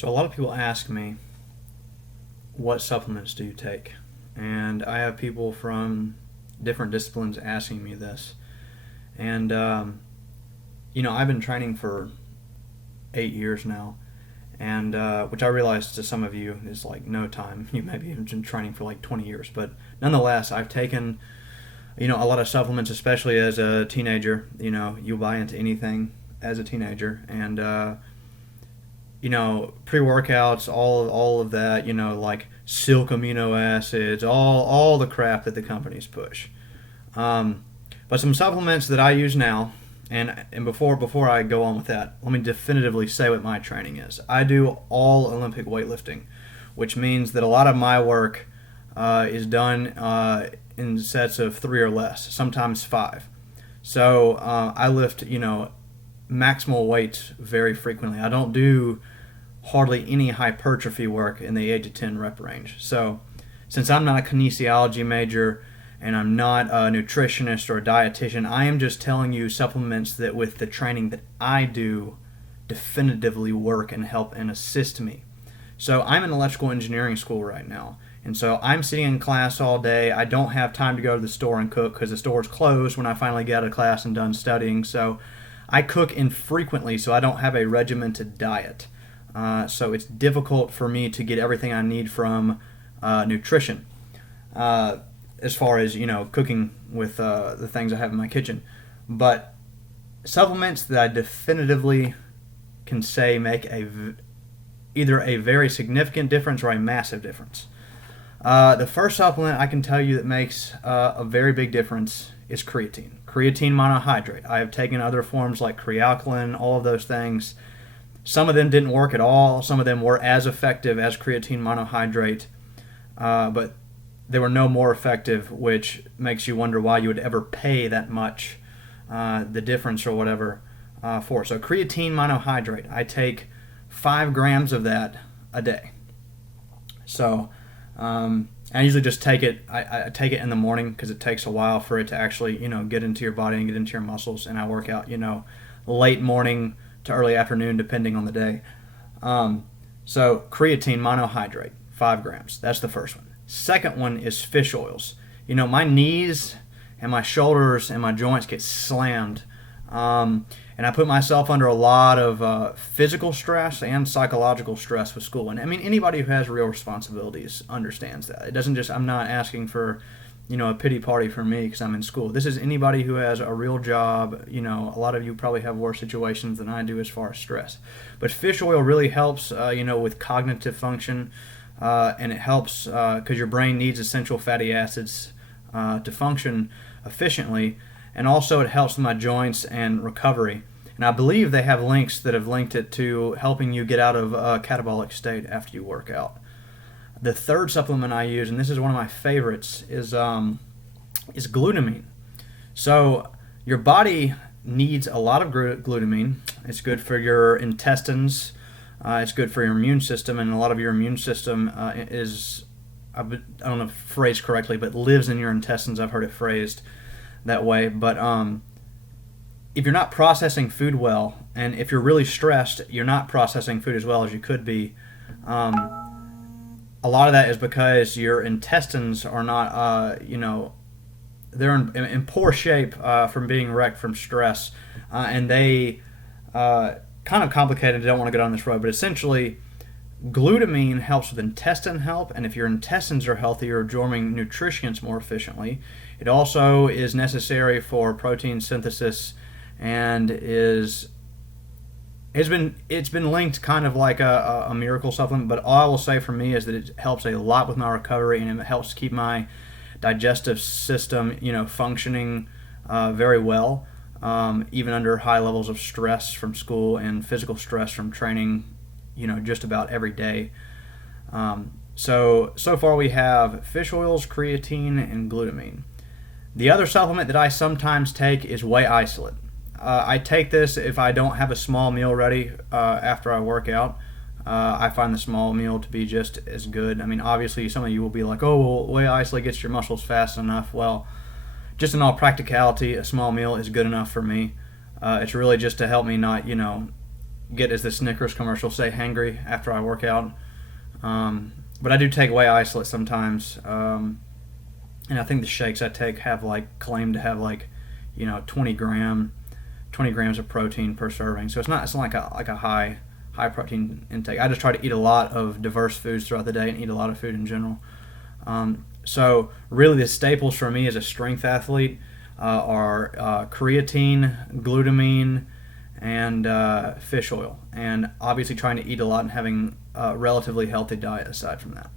So a lot of people ask me, what supplements do you take? And I have people from different disciplines asking me this. And, I've been training for 8 years now, and which I realize to some of you is like no time. You maybe have been training for like 20 years. But nonetheless, I've taken, a lot of supplements, especially as a teenager. You buy into anything as a teenager. And, pre-workouts, all of that, like silk amino acids, all the crap that the companies push. But some supplements that I use now, and before I go on with that, let me definitively say what my training is. I do all Olympic weightlifting, which means that a lot of my work is done in sets of 3 or less, sometimes 5. So I lift, maximal weights very frequently. I don't do hardly any hypertrophy work in the 8 to 10 rep range. So since I'm not a kinesiology major and I'm not a nutritionist or a dietitian, I am just telling you supplements that with the training that I do definitively work and help and assist me. So I'm in electrical engineering school right now. And so I'm sitting in class all day. I don't have time to go to the store and cook because the store is closed when I finally get out of class and done studying. So I cook infrequently, so I don't have a regimented diet. So it's difficult for me to get everything I need from nutrition, as far as cooking with the things I have in my kitchen. But supplements that I definitively can say make either a very significant difference or a massive difference. The first supplement I can tell you that makes a very big difference is creatine. Creatine monohydrate. I have taken other forms like crealkaline, all of those things. Some of them didn't work at all. Some of them were as effective as creatine monohydrate, but they were no more effective, which makes you wonder why you would ever pay that much, the difference or whatever, for. So creatine monohydrate, I take 5 grams of that a day. So I usually just take it. I take it in the morning because it takes a while for it to actually get into your body and get into your muscles. And I work out late morning to early afternoon depending on the day. So creatine monohydrate, 5 grams. That's the first one. Second one is fish oils. My knees and my shoulders and my joints get slammed. And I put myself under a lot of physical stress and psychological stress with school. And I mean, anybody who has real responsibilities understands that. It doesn't just, I'm not asking for, a pity party for me because I'm in school. This is anybody who has a real job. A lot of you probably have worse situations than I do as far as stress. But fish oil really helps, with cognitive function. And it helps because your brain needs essential fatty acids to function efficiently. And also it helps with my joints and recovery. And I believe they have links that have linked it to helping you get out of a catabolic state after you work out. The third supplement I use, and this is one of my favorites, is glutamine. So your body needs a lot of glutamine. It's good for your intestines. It's good for your immune system, and a lot of your immune system is, I don't know if phrased correctly, but lives in your intestines. I've heard it phrased that way. But if you're not processing food well, and if you're really stressed, you're not processing food as well as you could be, a lot of that is because your intestines are not, they're in poor shape from being wrecked from stress, and they kind of complicated. I don't want to go down this road, but essentially, glutamine helps with intestine health, and if your intestines are healthy, you're absorbing nutrients more efficiently. It also is necessary for protein synthesis, and it's been linked kind of like a miracle supplement. But all I will say for me is that it helps a lot with my recovery, and it helps keep my digestive system, functioning very well. Even under high levels of stress from school and physical stress from training, just about every day. So far we have fish oils, creatine, and glutamine. The other supplement that I sometimes take is whey isolate. I take this if I don't have a small meal ready after I work out. I find the small meal to be just as good. I mean, obviously some of you will be like, oh, well, whey isolate gets your muscles fast enough. Well, just in all practicality, a small meal is good enough for me. It's really just to help me not, get, as the Snickers commercial say, hangry after I work out. But I do take whey isolate sometimes, and I think the shakes I take have claim to have 20 grams of protein per serving. So it's not like a high protein intake. I just try to eat a lot of diverse foods throughout the day and eat a lot of food in general. So really the staples for me as a strength athlete are creatine, glutamine, and fish oil, and obviously trying to eat a lot and having a relatively healthy diet aside from that.